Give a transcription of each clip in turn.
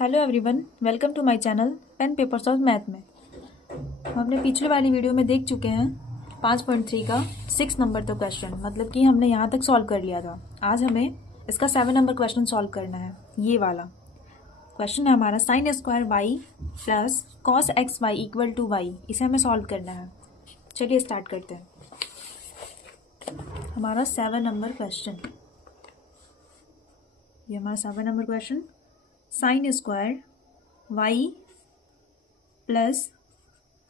Hello everyone, welcome to my channel pen papers of math में। हम अपने पिछले वाली वीडियो में देख चुके हैं 5.3 का 6 नंबर तक क्वेश्चन, मतलब कि हमने यहाँ तक सॉल्व कर लिया था। आज हमें इसका 7 नंबर क्वेश्चन सॉल्व करना है। ये वाला क्वेश्चन है हमारा sine square Y plus cos x Y equal to y. इसे हमें सॉल्व करना है। चलिए स्टार्ट करते हैं। हमारा 7 नंबर क्वेश्चन, ये हमारा 7 number question, sine square Y plus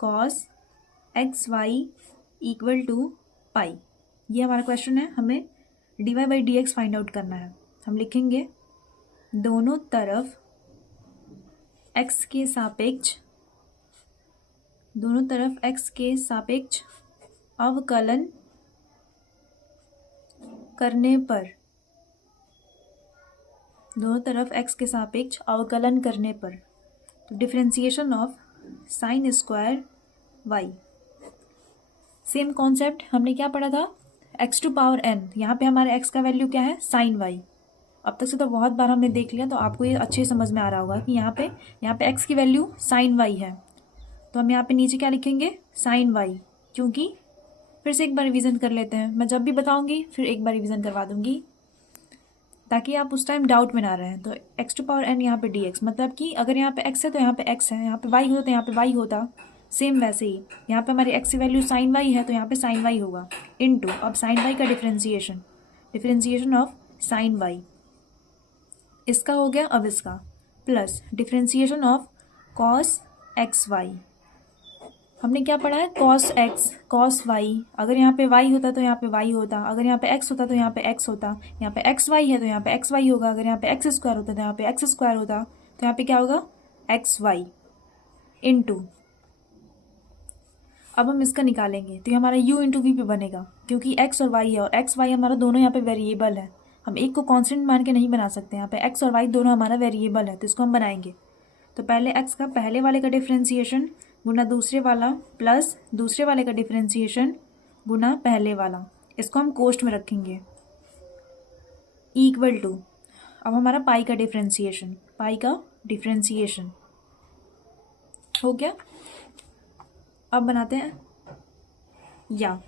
cos x Y equal to pi. ये हमारा क्वेश्चन है। हमें D Y by D X find out करना है। हम लिखेंगे दोनों तरफ एक्स के सापेक्ष अवकलन करने पर, दोनों तरफ x के सापेक्ष अवकलन करने पर differentiation of sine square y। Same concept हमने क्या पढ़ा था, x टू पावर n। यहाँ पे हमारे x का वैल्यू क्या है, साइन y। अब तक से तो बहुत बार हमने देख लिया, तो आपको ये अच्छे समझ में आ रहा होगा कि यहाँ पे x की वैल्यू साइन y है। तो हम यहाँ पे नीचे क्या लिखेंगे, साइन y। क्योंकि फिर से एक बार रिवीजन कर लेते हैं। मैं जब भी बताऊंगी फिर एक बार रिवीजन करवा दूंगी, ताकि आप उस टाइम डाउट में ना रहें। तो x टू पावर n यहाँ पे dx, मतलब कि अगर यहाँ पे x है तो यहाँ पे x है, यहाँ पे y होता तो यहाँ पे y होता। सेम वैसे ही यहाँ पे हमारी x की वैल्यू साइन y है तो यहाँ पे साइन y होगा इनटू, अब साइन y का डिफरेंशिएशन ऑफ साइन y, इसका हो गया। अब इसका plus differentiation of cos x y. हमने क्या पढ़ा है, कॉस एक्स कॉस वाई। अगर यहाँ पे y होता तो यहाँ पे y होता, अगर यहाँ पे x होता तो यहाँ पे x होता। यहाँ पे एक्स वाई है तो यहाँ पे एक्स वाई होगा। अगर यहाँ पे एक्स स्क्वायर होता तो यहाँ पे एक्स स्क्वायर होता। तो यहाँ पे क्या होगा, एक्स वाई इंटू, अब हम इसका निकालेंगे तो ये हमारा u इंटू वी पे बनेगा, क्योंकि x और y है और x y हमारा दोनों यहाँ पे वेरिएबल है। हम एक को कॉन्स्टेंट मान के नहीं बना सकते। यहाँ पे x और y दोनों हमारा वेरिएबल है, तो इसको हम बनाएंगे। तो पहले x का पहले वाले का डिफरेंशिएशन गुना दूसरे वाला प्लस दूसरे वाले का डिफरेंशिएशन गुना पहले वाला, इसको हम कोष्ट में रखेंगे इक्वल टू, अब हमारा पाई का डिफरेंशिएशन हो गया। अब बनाते हैं या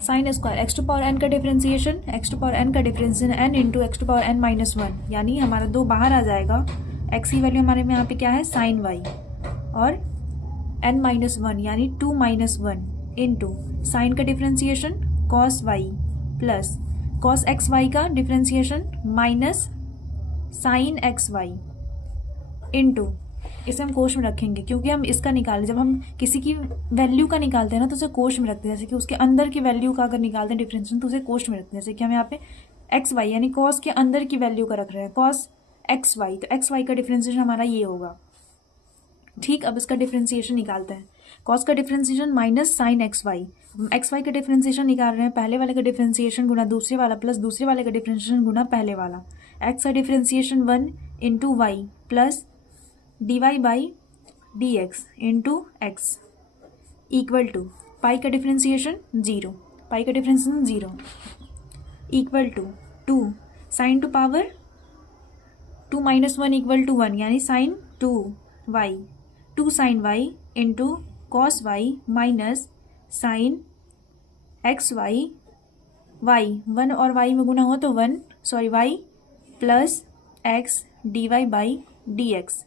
sine square X to power N का differentiation n into X to power n minus 1, यानी हमारा 2 बाहर आ जाएगा। x की वैल्यू हमारे में यहाँ पे क्या है, साइन y, और n माइनस 1 यानी 2 माइनस 1 इंटू साइन का differentiation cos y plus cos x Y का differentiation minus sine x Y into, इसे हम कोश में रखेंगे क्योंकि हम इसका निकालें। जब हम किसी की वैल्यू का निकालते हैं ना तो उसे कोश में रखते हैं। जैसे कि उसके अंदर की वैल्यू का अगर निकालते हैं डिफरेंशिएशन तो उसे कोश में रखते हैं। जैसे कि हम यहाँ पे एक्स वाई यानी कॉस के अंदर की वैल्यू का रख रहे हैं, कॉस एक्स वाई, तो एक्स वाई का डिफरेंशिएशन हमारा ये होगा। ठीक, अब इसका डिफरेंशिएशन निकालते हैं। कॉस का differentiation minus sine x y, x Y का डिफरेंशिएशन निकाल रहे हैं। पहले वाले का डिफरेंशिएशन गुना दूसरे वाला प्लस दूसरे वाले का डिफरेंशिएशन गुना पहले वाला। एक्स का differentiation 1 into Y plus D Y by D X into X equal to pi का differentiation 0, equal to 2 sine to power 2 minus 1 equal to 1, यानी sine 2 sine Y into cos Y minus sine x Y, 1 और y में गुना हुआ तो 1, sorry y plus X D Y by D x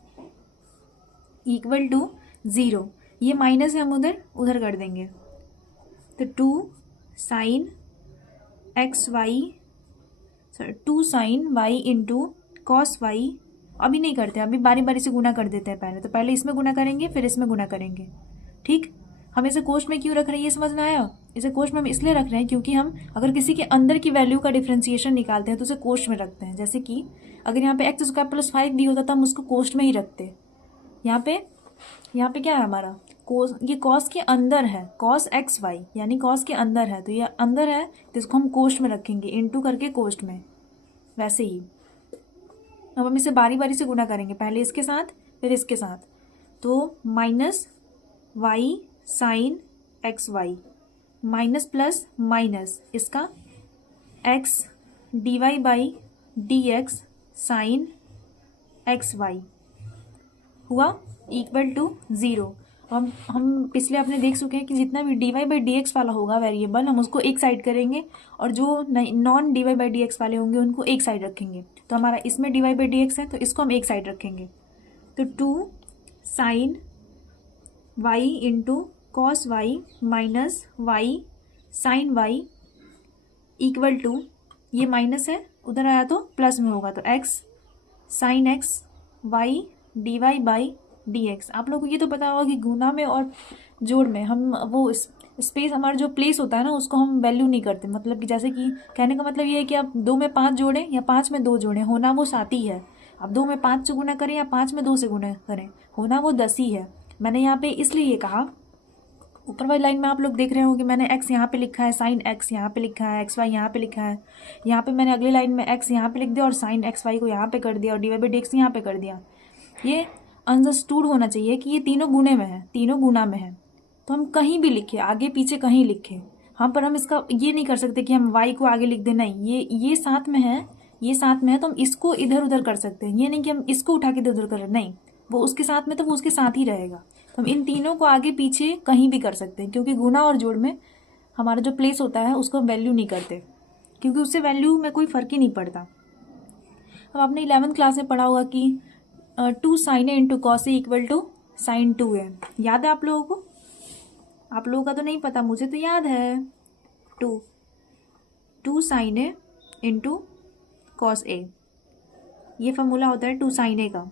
equal to 0। ये minus है, हम उधर कर देंगे। तो 2 sine x y, sorry 2 sine Y into cos y. अभी नहीं करते, अभी बारी बारी से गुना कर देते हैं। पहले तो पहले इसमें गुना करेंगे फिर इसमें गुना करेंगे। ठीक, हम इसे कोष्ट में क्यों रख रहे हैं ये समझ में आया। इसे कोष्ट में हम इसलिए रख रहे हैं क्योंकि हम अगर किसी के अंदर की वैल्यू का डिफरेंशिएशन निकालते हैं तो उसे कोष्ट में रखते हैं। जैसे कि अगर यहाँ पे एक्स स्क्वायर प्लस 5 भी होता तो हम उसको कोष्ट में ही रखते। यहाँ पे क्या है हमारा, कोस, ये कॉस के अंदर है, कॉस एक्स वाई यानी कॉस के अंदर है, तो ये अंदर है तो इसको हम कोष्ट में रखेंगे इंटू करके कोष्ट में। वैसे ही अब हम इसे बारी बारी से गुना करेंगे, पहले इसके साथ फिर इसके साथ। तो minus Y sine x Y minus plus minus इसका X D Y by D X sine x Y हुआ इक्वल टू 0। हम पिछले अपने देख चुके हैं कि जितना भी dy बाई डी एक्स वाला होगा वेरिएबल हम उसको एक साइड करेंगे और जो non dy by D x वाले होंगे उनको एक साइड रखेंगे। तो हमारा इसमें dy बाई डी एक्स है तो इसको हम एक साइड रखेंगे। तो 2 sine y into cos Y minus Y sine y equal to, ये माइनस है उधर आया तो प्लस में होगा, तो x sine x y d Y by D x. आप लोगों को ये तो पता होगा कि गुना में और जोड़ में हम वो स्पेस हमारा जो प्लेस होता है ना उसको हम वैल्यू नहीं करते। मतलब कि जैसे कि कहने का मतलब ये है कि आप 2 में 5 जोड़ें या 5 में 2 जोड़ें, होना वो 7 ही है। आप 2 में 5 से गुना करें या 5 में 2 से गुना करें, होना वो 10 ही है। मैंने यहाँ पे इसलिए ये कहा, ऊपर वाली लाइन में आप लोग देख रहे हो कि मैंने x यहाँ पे लिखा है, साइन x यहाँ पे लिखा है, xy यहाँ पे लिखा है। यहाँ पे मैंने अगली लाइन में x यहाँ पे लिख दिया और साइन xy को यहाँ पे कर दिया और d Y by D x यहाँ पे कर दिया। ये अंडरस्टूड होना चाहिए कि ये तीनों गुणे में है, तीनों गुना में है। तो हम कहीं भी लिखे, आगे पीछे कहीं लिखे, हाँ, पर हम इसका ये नहीं कर सकते कि हम y को आगे लिख दें। नहीं, ये साथ में है, ये साथ में है तो हम इसको इधर उधर कर सकते हैं। ये नहीं कि हम इसको उठा के इधर उधर करें, नहीं, वो उसके साथ में तो वो उसके साथ ही रहेगा। तो हम इन तीनों को आगे पीछे कहीं भी कर सकते हैं, क्योंकि गुना और जोड़ में हमारा जो प्लेस होता है उसको हम वैल्यू नहीं करते, क्योंकि उससे वैल्यू में कोई फर्क ही नहीं पड़ता। अब आपने 11th क्लास में पढ़ा होगा कि 2 sine a into cos a equal to sine 2a। याद है आप लोगों को? आप लोगों का तो नहीं पता, मुझे तो याद है। 2 साइन ए इंटू कॉस ए, ये फॉर्मूला होता है 2 साइन ए का।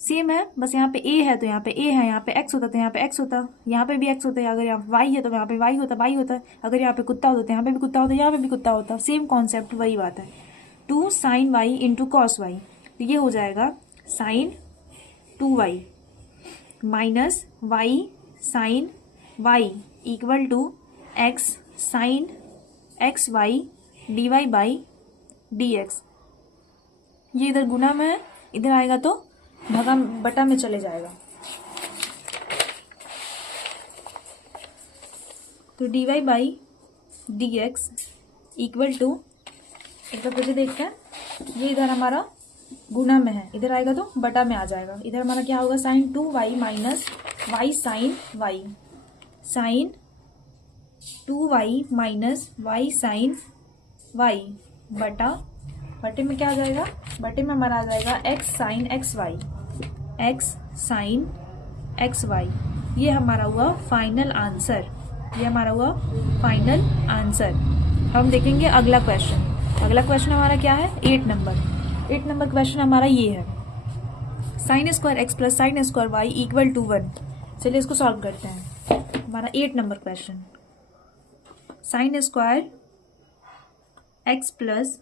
सेम है, बस यहाँ पे a है तो यहाँ पे a है, यहाँ पे x होता तो यहाँ पे x होता, यहाँ पे भी x होता है, अगर यहाँ पे y है तो यहाँ पे y होता, y होता, अगर यहाँ पे कुत्ता होता तो यहाँ पे भी कुत्ता होता, यहाँ पे भी कुत्ता होता। सेम कॉन्सेप्ट, वही बात है। 2 sine y into cos y, तो ये हो जाएगा sine 2y minus y sine y equal to x sine x y d Y by D x. ये इधर गुना में है, इधर आएगा तो भागा बटा में चले जाएगा। तो d Y by D x equal to, एक बार फिर देखते हैं, ये इधर हमारा गुना में है, इधर आएगा तो बटा में आ जाएगा। इधर हमारा क्या होगा, sine 2y minus Y sine y, sine 2y minus Y sine y बटा, बटे में क्या आ जाएगा, बटे में हमारा आ जाएगा x sine x y, x sine x y. ये हमारा हुआ फाइनल आंसर, ये हमारा हुआ फाइनल आंसर। हम देखेंगे अगला क्वेश्चन। अगला क्वेश्चन हमारा क्या है, 8 नंबर क्वेश्चन हमारा ये है, sine square x plus sine square y equal to 1। चलिए इसको सॉल्व करते हैं। हमारा 8 number question, sine square x plus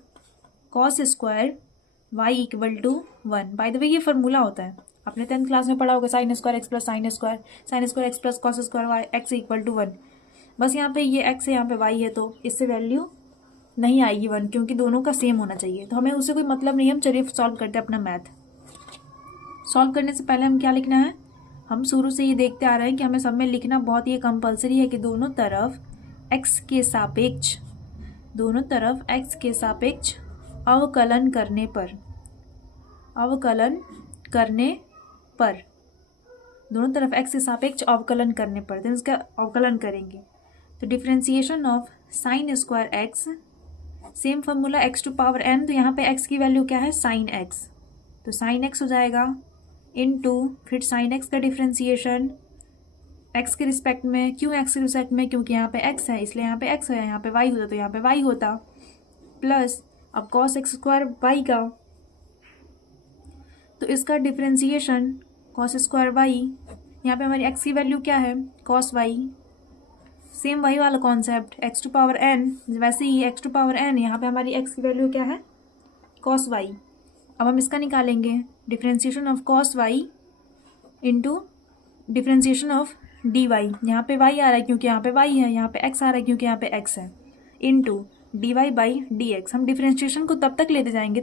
cos square y equal to 1। By the way ये फॉर्मूला होता है, आपने 10th क्लास में पढ़ा होगा, sine square x plus sine square x plus cos square y x equal to 1। बस यहाँ पे ये एक्स है, यहाँ पे वाई है, तो इससे वैल्यू नहीं आएगी 1, क्योंकि दोनों का सेम होना चाहिए। तो हमें उससे कोई मतलब नहीं है। हम चलिए सॉल्व करते हैं अपना मैथ। सॉल्व करने से पहले हम क्या लिखना है, हम शुरू से ये देखते आ रहे हैं कि हमें सब में लिखना बहुत ही कंपलसरी है कि दोनों तरफ x के सापेक्ष, दोनों तरफ x के सापेक्ष अवकलन करने पर, अवकलन करने पर, दोनों तरफ x के सापेक्ष अवकलन करने पर, तो इसका अवकलन करेंगे। तो differentiation of sine square x, same formula x to power n, तो यहाँ पे x की वैल्यू क्या है, साइन x, तो साइन x हो जाएगा इनटू फिर साइन x का डिफरेंशिएशन x के रिस्पेक्ट में, क्यों x के रिस्पेक्ट में, क्योंकि यहाँ पे x है इसलिए यहाँ पे x है, यहाँ पे y होता तो यहाँ पे y होता, प्लस अब cos x स्क्वायर y का, तो इसका डिफरेंशिएशन cos स्क्वायर y, यहाँ पे हमारी x की वैल्यू क्या है, cos y, सेम वही वाला concept x to power n, वैसे ही x टू पावर n, यहाँ पे हमारी x की वैल्यू क्या है, cos y। अब हम इसका निकालेंगे, differentiation of cos y into differentiation of d y, यहाँ पे y आ रहा है क्योंकि यहाँ पे y है, यहाँ पे x आ रहा है क्योंकि यहाँ पे x है, into D Y by D x. हम डिफरेंशिएशन को तब तक लेके जाएंगे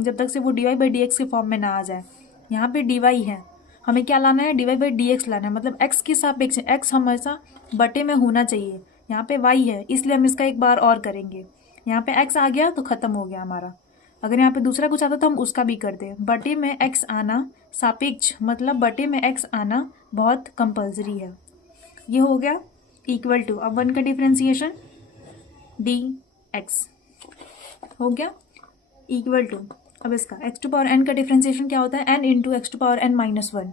जब तक से वो d Y by D x के फॉर्म में ना आ जाए। यहाँ पे डी वाई है, हमें क्या लाना है, d Y by D x लाना है, मतलब x के सापेक्ष x हमेशा बटे में होना चाहिए। यहाँ पे y है इसलिए हम इसका एक बार और करेंगे, यहाँ पे x आ गया तो खत्म हो गया हमारा। अगर यहाँ पे दूसरा कुछ आता तो हम उसका भी करते। बटे में x आना सापेक्ष, मतलब बटे में x आना बहुत कंपल्सरी है। ये हो गया इक्वल टू, अब 1 का डिफ्रेंसिएशन dx हो गया इक्वल टू, अब इसका x टू पावर n का डिफ्रेंसिएशन क्या होता है, n into X to power n minus 1,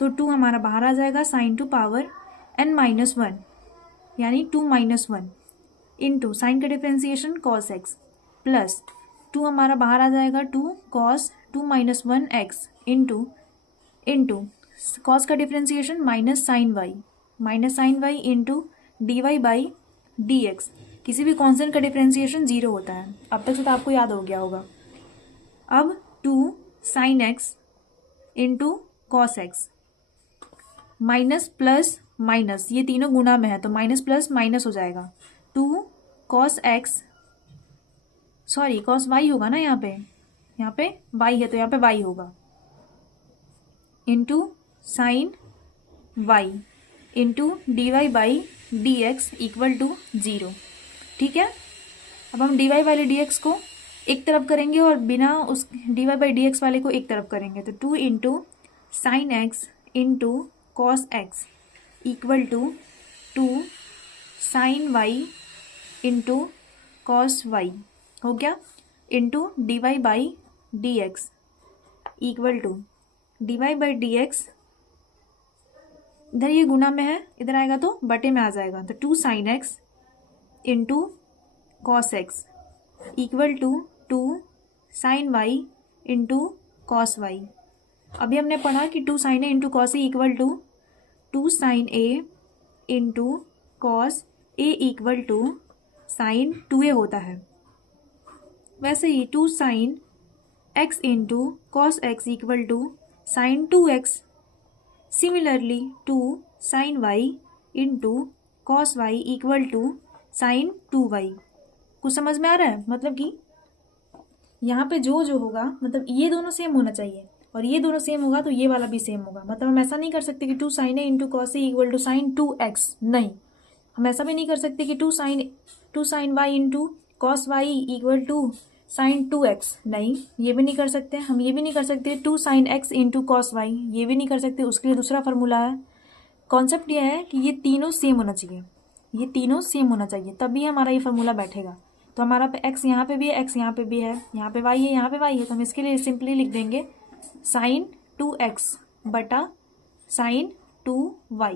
तो 2 हमारा बाहर आ जाएगा, sine to power n minus 1 यानी 2 माइनस 1 इंटू साइन का डिफ्रेंसिएशन कॉस x प्लस 2 हमारा बाहर आ जाएगा, 2 cos 2 minus 1 x into cos का differentiation minus sine y into D Y by D X. किसी भी कॉन्स्टेंट का डिफ्रेंसिएशन 0 होता है, अब तक तो आपको याद हो गया होगा। अब 2 sine x into cos x minus plus minus, ये तीनों गुणा में है तो माइनस प्लस माइनस हो जाएगा, 2 cos x, sorry cos y होगा ना, यहाँ पे वाई है तो यहाँ पे वाई होगा, into sine Y into D Y by D x equal to 0। ठीक है, अब हम डी वाई वाले डी एक्स को एक तरफ करेंगे और बिना उस d Y by D x वाले को एक तरफ करेंगे, तो 2 into sine x into cos x equal to 2 sine Y into cos y हो गया, into D Y by D x equal to d Y by D x, इधर ये गुना में है, इधर आएगा तो बटे में आ जाएगा, तो 2 sine x into cos x equal to 2 sine Y into cos y. अभी हमने पढ़ा कि 2 sine a into cos a equal to 2 sine a into cos a equal to sine 2a होता है। वैसे ही 2 sine x into cos x equal to sine 2x। Similarly 2 sine Y into cos y equal to sine 2y। कुछ समझ में आ रहा है, मतलब कि यहाँ पे जो जो होगा, मतलब ये दोनों सेम होना चाहिए और ये दोनों सेम होगा तो ये वाला भी सेम होगा। मतलब हम ऐसा नहीं कर सकते कि 2 sine a into cos a equal to sine 2x, नहीं। हम ऐसा भी नहीं कर सकते कि 2 sine Y into cos y equal to sine 2x, नहीं, ये भी नहीं कर सकते। हम ये भी नहीं कर सकते 2 sine x into cos y, ये भी नहीं कर सकते। उसके लिए दूसरा फार्मूला है। कॉन्सेप्ट ये है कि ये तीनों सेम होना चाहिए, ये तीनों सेम होना चाहिए, तभी हमारा ये फार्मूला बैठेगा। तो हमारा पे एक्स यहाँ पे भी है, एक्स यहाँ पे भी है, यहाँ पे वाई है, यहाँ पे वाई है, तो हम इसके लिए सिंपली लिख देंगे साइन 2x बटा साइन 2y।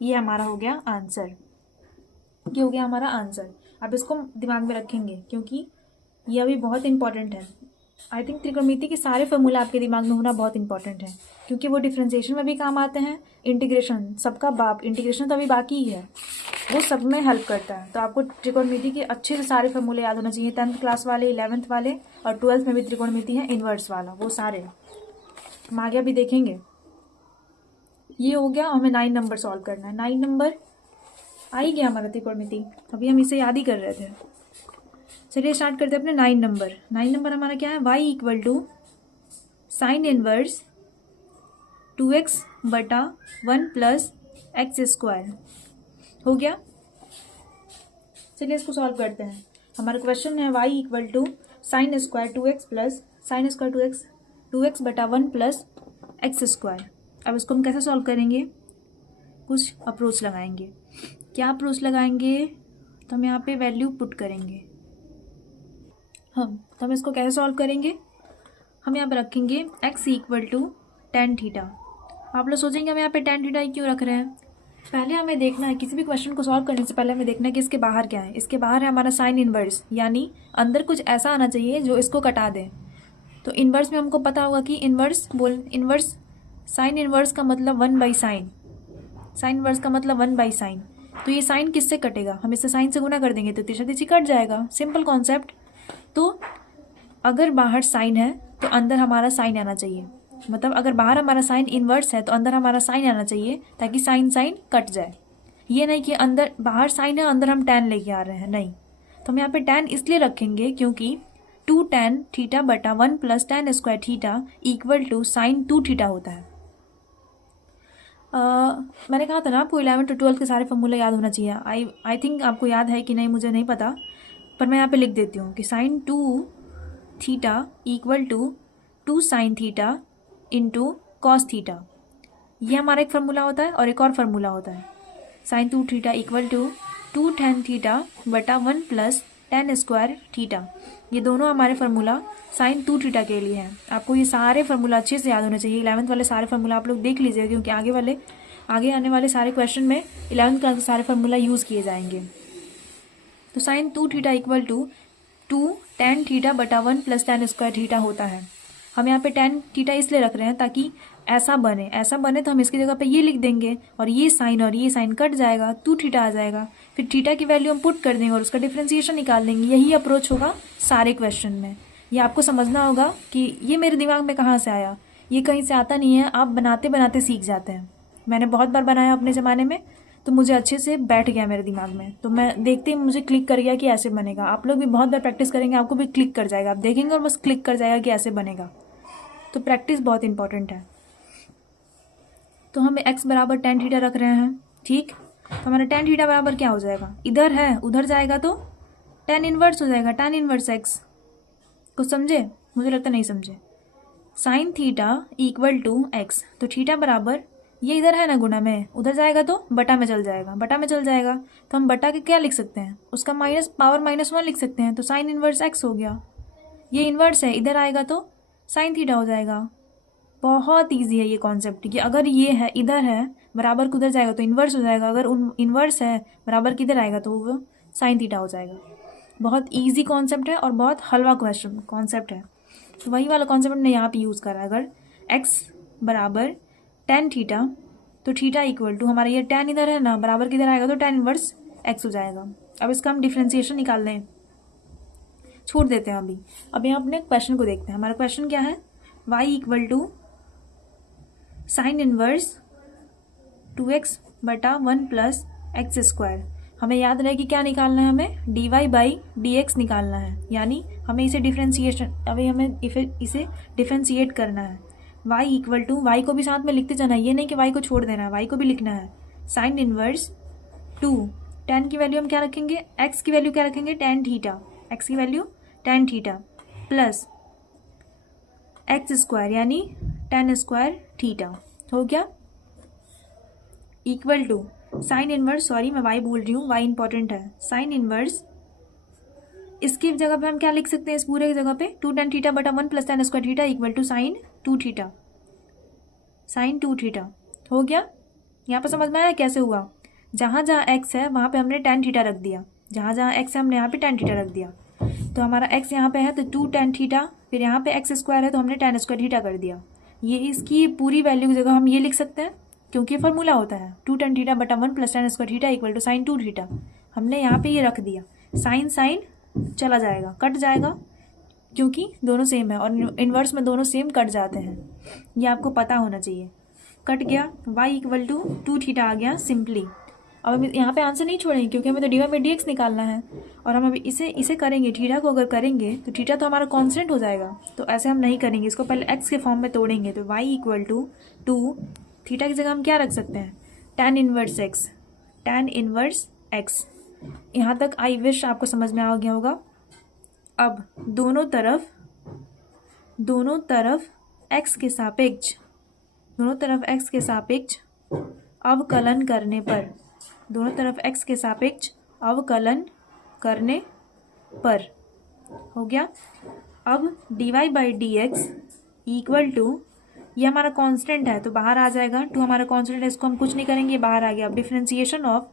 ये हमारा हो गया आंसर, ये हो गया हमारा आंसर। अब इसको दिमाग में रखेंगे क्योंकि ये अभी बहुत इंपॉर्टेंट है। आई थिंक त्रिकोणमिति के सारे फॉर्मूला आपके दिमाग में होना बहुत इंपॉर्टेंट है, क्योंकि वो डिफ्रेंशिएशन में भी काम आते हैं, इंटीग्रेशन सबका बाप, इंटीग्रेशन तो अभी बाकी ही है, वो सब में हेल्प करता है। तो आपको त्रिकोणमिति के अच्छे से सारे फॉर्मूले याद होना चाहिए, 10th क्लास वाले, 11th वाले, और 12th में भी त्रिकोणमिति है इन्वर्स वाला, वो सारे हम आगे अभी देखेंगे। ये हो गया, हमें 9 नंबर सॉल्व करना है। 9 नंबर आ ही गया हमारा त्रिकोणमिति, अभी हम इसे याद ही कर रहे थे। चलिए स्टार्ट करते हैं अपने 9 नंबर। 9 नंबर हमारा क्या है, y equal to sine inverse 2x बटा 1 प्लस एक्स स्क्वायर हो गया। चलिए इसको सॉल्व करते हैं। हमारा क्वेश्चन है y equal to sine square 2x plus sine square 2x बटा 1 प्लस एक्स स्क्वायर। अब इसको हम कैसे सॉल्व करेंगे, कुछ अप्रोच लगाएंगे। क्या अप्रोच लगाएंगे, तो हम यहाँ पे वैल्यू पुट करेंगे। तो हम इसको कैसे सॉल्व करेंगे, हम यहाँ पे रखेंगे x equal to tan theta. आप लोग सोचेंगे हम यहाँ पे टेन थीटा क्यों रख रहे हैं। पहले हमें देखना है, किसी भी क्वेश्चन को सॉल्व करने से पहले हमें देखना है कि इसके बाहर क्या है। इसके बाहर है हमारा साइन इनवर्स, यानी अंदर कुछ ऐसा आना चाहिए जो इसको कटा दे। तो इनवर्स में हमको पता होगा कि इनवर्स साइन इनवर्स का मतलब 1 बाई साइन, साइन इनवर्स का मतलब 1 बाई साइन। तो ये साइन किससे कटेगा, हम इससे साइन से गुना कर देंगे तो तिरछा तिरछी कट जाएगा, सिंपल कॉन्सेप्ट। तो अगर बाहर साइन है तो अंदर हमारा साइन आना चाहिए, मतलब अगर बाहर हमारा साइन इनवर्स है तो अंदर हमारा साइन आना चाहिए, ताकि साइन साइन कट जाए। ये नहीं कि अंदर बाहर साइन है अंदर हम tan लेके आ रहे हैं, नहीं। तो हम यहाँ पे tan इसलिए रखेंगे क्योंकि 2 tan थीटा बटा 1 plus tan square theta equal to sine 2 theta होता है। मैंने कहा था ना आपको 11 to 12 के सारे फॉर्मूले याद होना चाहिए। आई थिंक आपको याद है कि नहीं मुझे नहीं पता, पर मैं यहाँ पे लिख देती हूँ कि sine 2 theta equal to 2 sine theta into cos theta. ये हमारा एक फार्मूला होता है और एक और फार्मूला होता है sine 2 theta equal to 2 tan theta बटा 1 प्लस tan स्क्वायर थीटा। ये दोनों हमारे फार्मूला साइन 2 थीटा के लिए हैं। आपको ये सारे फार्मूला अच्छे से याद होने चाहिए। 11th वाले सारे फार्मूला आप लोग देख लीजिएगा, क्योंकि आगे आने वाले सारे क्वेश्चन में 11th क्लास के सारे फार्मूला यूज़ किए जाएंगे। तो sine 2 theta equal to 2 tan theta बटा 1 प्लस tan स्क्वायर थीटा होता है। हम यहाँ पे tan थीटा इसलिए रख रहे हैं ताकि ऐसा बने तो हम इसकी जगह पे ये लिख देंगे और ये साइन कट जाएगा, 2 थीटा आ जाएगा। फिर थीटा की वैल्यू हम पुट कर देंगे और उसका डिफ्रेंसिएशन निकाल देंगे। यही अप्रोच होगा सारे क्वेश्चन में। ये आपको समझना होगा कि ये मेरे दिमाग में कहाँ से आया, ये कहीं से आता नहीं है, आप बनाते बनाते सीख जाते हैं। मैंने बहुत बार बनाया अपने ज़माने में, तो मुझे अच्छे से बैठ गया मेरे दिमाग में, तो मैं देखते ही मुझे क्लिक कर गया कि ऐसे बनेगा। आप लोग भी बहुत बार प्रैक्टिस करेंगे, आपको भी क्लिक कर जाएगा, आप देखेंगे और बस क्लिक कर जाएगा कि ऐसे बनेगा। तो प्रैक्टिस बहुत इंपॉर्टेंट है। तो हम x बराबर tan थीटा रख रहे हैं, ठीक। तो हमारा tan थीटा बराबर क्या हो जाएगा, इधर है उधर जाएगा तो tan इनवर्स हो जाएगा, tan इनवर्स x। कुछ समझे? मुझे लगता नहीं समझे। Sine theta equal to x, तो थीटा बराबर ये इधर है ना गुणा में, उधर जाएगा तो बटा में चल जाएगा। तो हम बटा के क्या लिख सकते हैं, उसका पावर -1 लिख सकते हैं। तो साइन इनवर्स x हो गया। ये इनवर्स है, इधर आएगा तो साइन थीटा हो जाएगा। बहुत ईजी है ये कॉन्सेप्ट कि अगर ये है इधर है बराबर को उधर जाएगा तो इन्वर्स हो जाएगा, अगर इन्वर्स है बराबर किधर आएगा तो वो साइन थीटा हो जाएगा। बहुत ईजी कॉन्सेप्ट है और बहुत हलवा कॉन्सेप्ट है। तो वही वाला कॉन्सेप्ट हमने यहाँ पे यूज़ करा है। अगर x बराबर tan थीटा, तो थीटा इक्वल टू हमारा ये tan इधर है ना, बराबर किधर आएगा तो tan इनवर्स x हो जाएगा। अब इसका हम डिफ्रेंसिएशन निकाल लें, छोड़ देते हैं अभी। अब यहाँ अपने क्वेश्चन को देखते हैं। हमारा क्वेश्चन क्या है, y equal to sine inverse 2x बटा 1 प्लस एक्स स्क्वायर। हमें याद रहे कि क्या निकालना है, हमें dy/dx निकालना है, यानी हमें इसे डिफ्रेंशिएट करना है। y इक्वल टू, y को भी साथ में लिखते जाना है, ये नहीं कि y को छोड़ देना है, y को भी लिखना है। साइन इनवर्स 2, tan की वैल्यू हम क्या रखेंगे, x की वैल्यू क्या रखेंगे, tan थीटा, x की value tan theta plus x square यानी tan स्क्वायर थीटा हो गया, equal to sine inverse, sorry मैं y बोल रही हूँ, y इंपॉर्टेंट है। साइन इनवर्स, इसकी जगह पे हम क्या लिख सकते हैं, इस पूरे की जगह पे 2 tan थीटा बटा 1 plus tan square theta equal to sine 2 theta, sine 2 theta हो गया। यहाँ पर समझ में आया कैसे हुआ, जहाँ जहाँ x है वहाँ पे हमने tan थीटा रख दिया, जहाँ जहाँ x है हमने यहाँ पे tan थीटा रख दिया। तो हमारा x यहाँ पे है तो 2 tan थीटा, फिर यहाँ पे x स्क्वायर है तो हमने tan स्क्वायर थीटा कर दिया। ये इसकी पूरी वैल्यू की जगह हम ये लिख सकते हैं, क्योंकि फार्मूला होता है 2 tan थीटा बटा 1 plus tan square theta equal to sine 2 theta. हमने यहाँ पे ये रख दिया, साइन चला जाएगा, कट जाएगा, क्योंकि दोनों सेम है और इन्वर्स में दोनों सेम कट जाते हैं, ये आपको पता होना चाहिए। कट गया, y इक्वल टू 2 थीटा आ गया सिंपली। अब हम यहाँ पे आंसर नहीं छोड़ेंगे, क्योंकि हमें तो dy/dx निकालना है और हम अभी इसे करेंगे। थीटा को अगर करेंगे तो थीटा तो हमारा कांस्टेंट हो जाएगा, तो ऐसे हम नहीं करेंगे, इसको पहले x के फॉर्म में तोड़ेंगे। तो y इक्वल टू 2, थीटा की जगह हम क्या रख सकते हैं, tan inverse x, tan inverse x। यहाँ तक आई विश आपको समझ में आ गया होगा। अब दोनों तरफ x के सापेक्ष, दोनों तरफ x के सापेक्ष अवकलन करने पर, दोनों तरफ x के सापेक्ष अवकलन करने पर हो गया। अब dy/dx इक्वल टू, ये हमारा कांस्टेंट है तो बाहर आ जाएगा, 2 हमारा कांस्टेंट है, इसको हम कुछ नहीं करेंगे, बाहर आ गया। अब differentiation of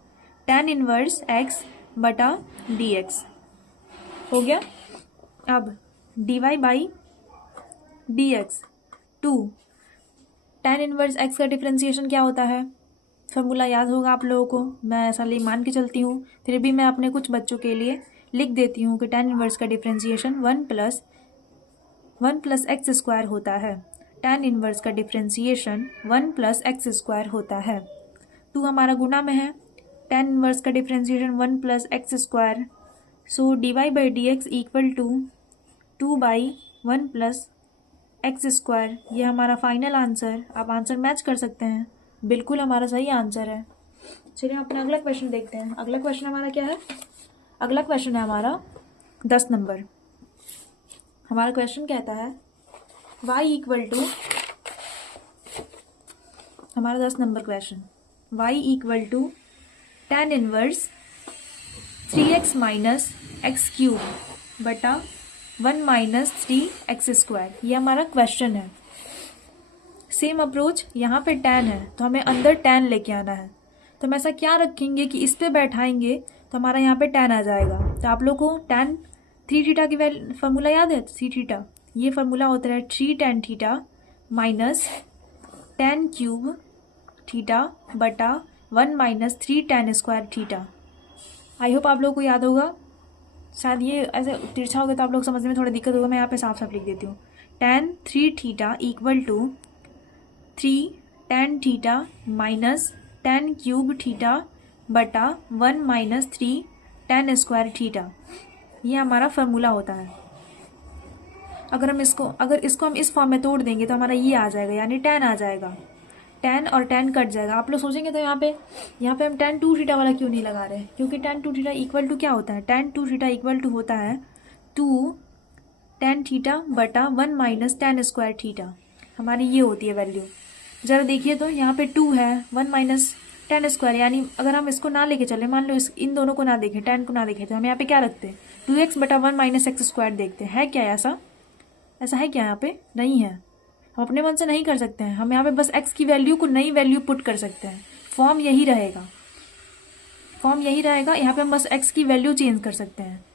tan inverse x बटा dx हो गया। अब dy/dx 2 tan इनवर्स x का डिफ्रेंसिएशन क्या होता है, फार्मूला याद होगा आप लोगों को, मैं ऐसा मान के चलती हूँ, फिर भी मैं अपने कुछ बच्चों के लिए लिख देती हूँ कि tan इनवर्स का डिफ्रेंसिएशन 1 प्लस एक्स स्क्वायर होता है। tan इनवर्स का डिफ्रेंसिएशन 1 प्लस एक्स स्क्वायर होता है। 2 हमारा गुणा में है, tan इनवर्स का differentiation 1 plus x square, so dy/dx equal to 2/1 plus x square. ये हमारा फाइनल आंसर, आप आंसर मैच कर सकते हैं, बिल्कुल हमारा सही आंसर है। चलिए अपना अगला क्वेश्चन देखते हैं। अगला क्वेश्चन हमारा क्या है, अगला क्वेश्चन है हमारा 10 नंबर। हमारा क्वेश्चन कहता है y इक्वल टू, हमारा 10 number question, y equal to tan inverse 3x minus x cube बटा 1 माइनस 3x स्क्वायर, ये हमारा क्वेश्चन है। सेम अप्रोच, यहाँ पे tan है तो हमें अंदर tan लेके आना है। तो हम ऐसा क्या रखेंगे कि इस पे बैठाएंगे तो हमारा यहाँ पे tan आ जाएगा। तो आप लोग को tan 3 थीटा की फार्मूला याद है, 3 थीटा, ये फार्मूला होता है 3 tan theta minus tan cube theta बटा 1 minus 3 tan square theta. I hope आप लोग को याद होगा। शायद ये ऐसे तिरछा होगा तो आप लोग समझने में थोड़ा दिक्कत होगा, मैं यहाँ पे साफ साफ लिख देती हूँ। tan 3 theta equal to 3 tan theta minus tan cube theta बटा 1 माइनस 3 tan स्क्वायर थीटा, ये हमारा फार्मूला होता है। अगर इसको हम इस फॉर्म में तोड़ देंगे तो हमारा ये आ जाएगा, यानी tan आ जाएगा। tan और tan कट जाएगा। आप लोग सोचेंगे तो यहाँ पे हम tan 2 थीटा वाला क्यों नहीं लगा रहे हैं, क्योंकि tan 2 थीटा इक्वल टू क्या होता है, tan 2 थीटा इक्वल टू होता है 2 tan थीटा बटा 1 माइनस tan स्क्वायर थीटा, हमारी ये होती है वैल्यू। ज़रा देखिए तो यहाँ पे 2 है, 1 माइनस tan स्क्वायर, यानी अगर हम इसको ना लेके चले, मान लो इन दोनों को ना देखें, tan को ना देखें, तो हम यहाँ पे क्या रखते हैं, 2x बटा 1 माइनस एक्स स्क्वायर देखते हैं। है क्या ऐसा है क्या यहाँ पे? नहीं है। हम अपने मन से नहीं कर सकते हैं, हम यहाँ पे बस x की वैल्यू को नई वैल्यू पुट कर सकते हैं। फॉर्म यही रहेगा, यहाँ पे हम बस x की वैल्यू चेंज कर सकते हैं।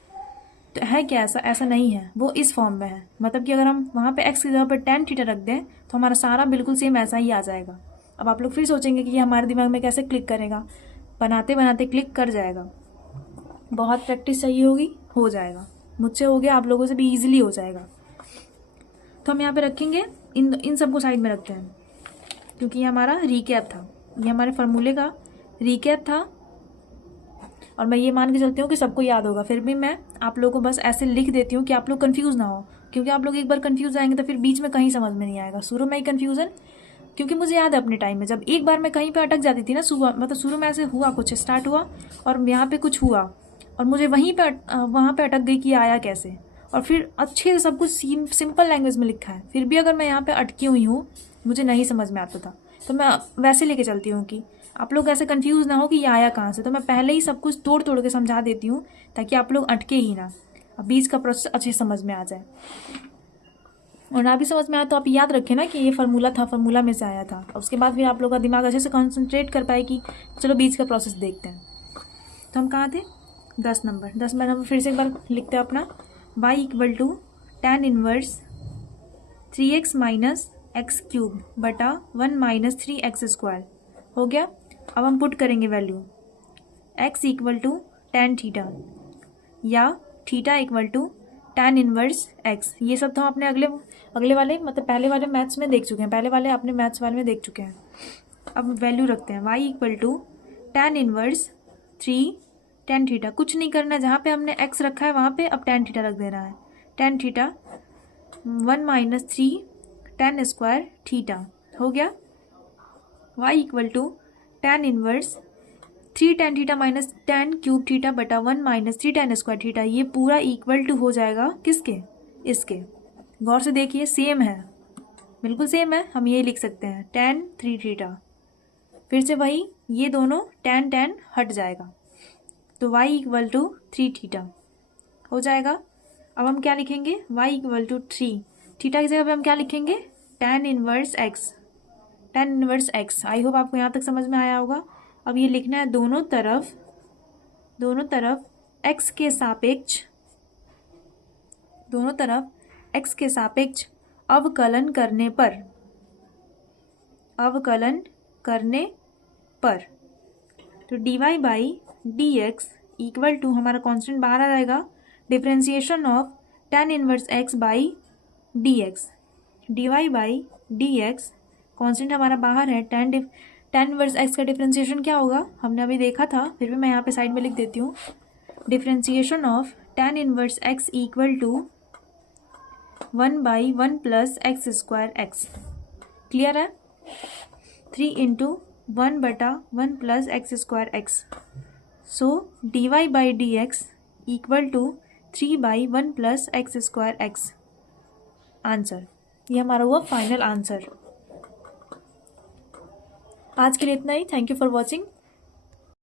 तो है क्या ऐसा नहीं है, वो इस फॉर्म में है। मतलब कि अगर हम वहाँ पे x की जगह पर tan थीटा रख दें तो हमारा सारा बिल्कुल सेम ऐसा ही आ जाएगा। अब आप लोग फिर सोचेंगे कि ये हमारे दिमाग में कैसे क्लिक करेगा, बनाते बनाते क्लिक कर जाएगा। बहुत प्रैक्टिस चाहिए होगी, हो जाएगा। मुझसे हो गया, आप लोगों से भी ईजिली हो जाएगा। तो हम यहाँ पे रखेंगे, इन सबको साइड में रखते हैं, क्योंकि ये हमारा रिकैप था, ये हमारे फार्मूले का रिकैप था। और मैं ये मान के चलती हूँ कि सबको याद होगा, फिर भी मैं आप लोगों को बस ऐसे लिख देती हूँ कि आप लोग कंफ्यूज ना हो, क्योंकि आप लोग एक बार कंफ्यूज आएंगे तो फिर बीच में कहीं समझ में नहीं आएगा। शुरू में ही कन्फ्यूज़न, क्योंकि मुझे याद है अपने टाइम में जब एक बार मैं कहीं पे अटक जाती थी ना, मतलब शुरू में ऐसे हुआ, कुछ स्टार्ट हुआ और यहाँ पे कुछ हुआ और मुझे वहाँ पे अटक गई कि आया कैसे, और फिर अच्छे से सब कुछ सिंपल लैंग्वेज में लिखा है, फिर भी अगर मैं यहाँ पे अटकी हुई हूँ, मुझे नहीं समझ में आता था, तो मैं वैसे लेके चलती हूँ कि आप लोग ऐसे कंफ्यूज ना हो कि ये आया कहाँ से। तो मैं पहले ही सब कुछ तोड़ तोड़ के समझा देती हूँ ताकि आप लोग अटके ही ना, अब बीच का प्रोसेस अच्छे समझ में आ जाए। और ना भी समझ में आया तो आप याद रखें ना कि ये फार्मूला था, फार्मूला में से आया था। उसके बाद फिर आप लोग का दिमाग अच्छे से कॉन्सेंट्रेट कर पाए कि चलो बीच का प्रोसेस देखते हैं। तो हम कहाँ थे, 10 नंबर फिर से एक बार लिखते हैं अपना, y equal to tan inverse 3x minus x cube बटा 1 माइनस 3x स्क्वायर हो गया। अब हम पुट करेंगे value, x equal to tan theta या theta equal to tan inverse x। ये सब तो हम अपने अगले वाले मतलब पहले वाले मैथ्स में देख चुके हैं, पहले वाले अपने मैथ्स वाले में देख चुके हैं। अब वैल्यू रखते हैं, y equal to tan inverse 3 tan theta, कुछ नहीं करना, जहाँ पे हमने x रखा है वहाँ पे अब tan थीटा रख देना है, tan theta 1 minus 3 tan square theta हो गया। y equal to tan inverse 3 tan theta minus tan cube theta बटा 1 माइनस 3 tan स्क्वायर थीटा, ये पूरा इक्वल टू हो जाएगा किसके, इसके। गौर से देखिए, सेम है, बिल्कुल सेम है, हम ये लिख सकते हैं tan 3 थीटा, फिर से वही, ये दोनों tan हट जाएगा, तो y इक्वल टू 3 थीटा हो जाएगा। अब हम क्या लिखेंगे, y इक्वल टू 3 थीटा की जगह पे हम क्या लिखेंगे, tan inverse x। I hope आपको यहाँ तक समझ में आया होगा। अब ये लिखना है दोनों तरफ x के सापेक्ष अवकलन करने पर तो dy by dx equal to, हमारा कांस्टेंट बाहर आ जाएगा, differentiation of tan inverse x by dx। dy by dx constant हमारा बाहर है, tan इनवर्स x का डिफ्रेंसिएशन क्या होगा हमने अभी देखा था, फिर भी मैं यहाँ पे साइड में लिख देती हूँ, differentiation of tan inverse x equal to 1 by 1 plus x square X. Clear है, 3 इंटू 1 बटा 1 plus x square X. So dy by dx equal to 3 by 1 plus x square X. Answer. ये हमारा हुआ final answer. आज के लिए इतना ही। Thank you for watching.